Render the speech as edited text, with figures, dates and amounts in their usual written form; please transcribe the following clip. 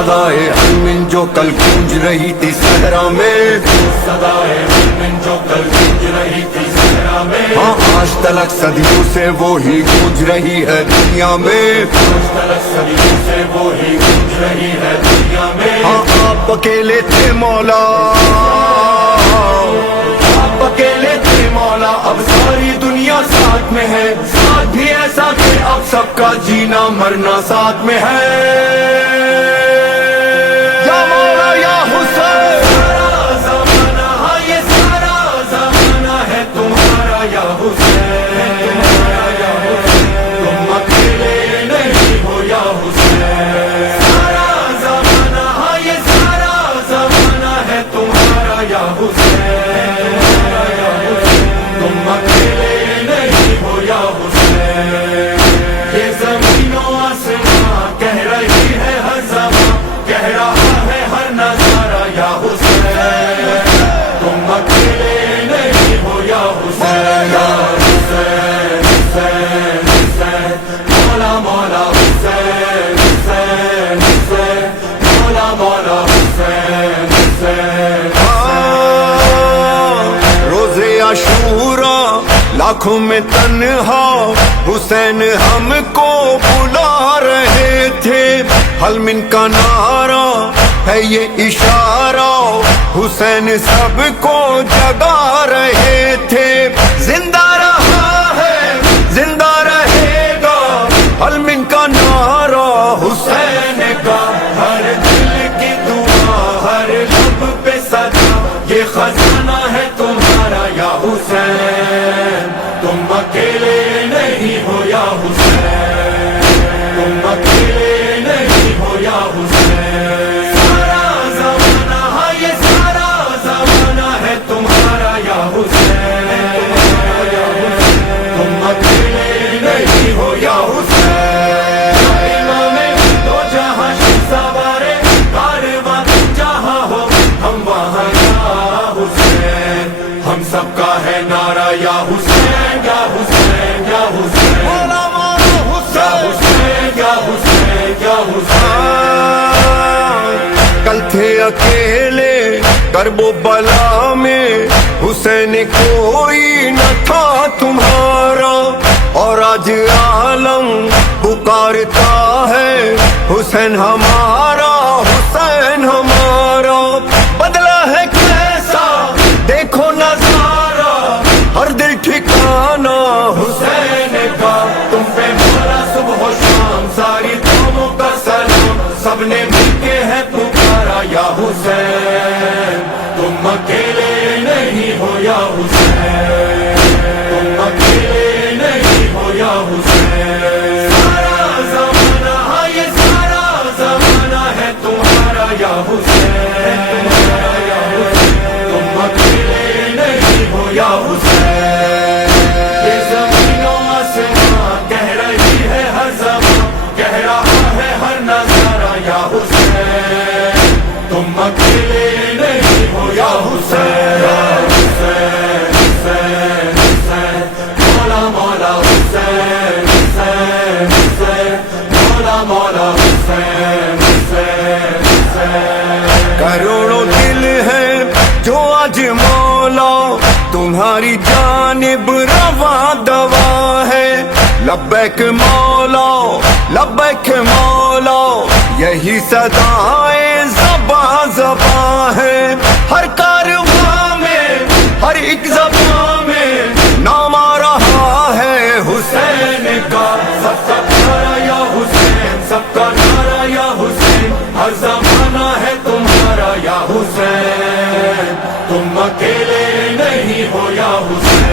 صدائے حلم جو کل گونج رہی تھی صحرا میں، صدائے حلم جو کل گونج رہی تھی صحرا میں، ہاں آج تلک صدیوں سے وہی گونج رہی ہے دنیا میں، آج تلک صدیوں سے وہی گونج رہی ہے دنیا میں، ہاں آپ اکیلے تھے مولا، آپ اکیلے تھے مولا، اب ساری دنیا ساتھ میں ہے، ساتھ بھی ایسا کہ اب سب کا جینا مرنا ساتھ میں ہے، یا مولا یا حسین، سارا زمانہ ہاں یہ سارا زمانہ ہے تمہارا یا حسین، تم اکیلے نہیں ہو یا حسین، سارا زمانہ ہاں یہ سارا زمانہ ہے تمہارا یا حسین، تم اکیلے نہیں ہو یا حسین، یہ زمین و آسمان کہہ رہی ہے ہر زمان، کہہ رہا ہے ہر نظارہ یا حسین، تم اکیلے نہیں ہو یا حسین، یا حسین حسین حسین، مولا مولا حسین حسین حسین، مولا مولا حسین حسین، روزے عاشورا لاکھوں میں تنہا حسین ہم کو بلا رہے تھے، حلم کا نعرہ ہے یہ اشارہ، حسین سب کو جگا رہے تھے، زندہ رہا ہے زندہ رہے گا حلم کا نعرہ حسین کا، ہر دل کی دعا ہر لب پہ صدا، یہ خزانہ ہے تمہارا یا حسین، تم اکیلے نہیں ہو یا حسین، تم اکیلے نہیں ہو یا حسین، سارا زمانہ ہاں یہ سارا زمانہ ہے تمہارا یا حسین، تم اکیلے نہیں ہو یا حسین، امام دو جہاں سوارے کارواں جہاں ہو ہم وہاں یا حسین، ہم سب کا ہے نعرہ یا حسین یا حسین یا حسین، مولا مولا حسین یا حسین یا حسین، کل تھے اکیلے کرب و بلا میں حسین کوئی نہ تھا تمہارا، اور آج عالم پکارتا ہے حسین ہمارا حسین ہمارا، بدلا ہے کیسا دیکھو نظارہ ہر دل ٹھکانا حسین کا، تم پہ مولا صبح و شام ساری قوموں کا سلام، سب نے مل کے ہے پکارا یا حسین، تم اکیلے نہیں ہو یا حسین، تم اکیلے نہیں ہو یا حسین، سارا زمانہ ہاں یہ سارا زمانہ ہے تمہارا یا حسین، تم اکیلے نہیں ہو یا حسین، یہ زمین و آسمان کہہ رہی ہے ہر زمان، کہہ رہا ہے ہر نظارہ یا حسین، تم اکیلے نہیں ہو یا حسین، حسین حسین حسین، مولا مولا حسین حسین حسین، مولا مولا حسین حسین حسین، کروڑوں دل ہے جو آج مولا تمہاری جانب رواں دوا ہے، لبیک مولا لبیک مولا، یہی صدائیں زباں زباں ہے، ہر کارواں میں ہر ایک زباں میں نام آ رہا ہے حسین کا، سب کا نعرہ یا حسین، سب کا نعرہ یا حسین، ہر زمانہ ہے تمہارا یا حسین، تم اکیلے نہیں ہو یا حسین،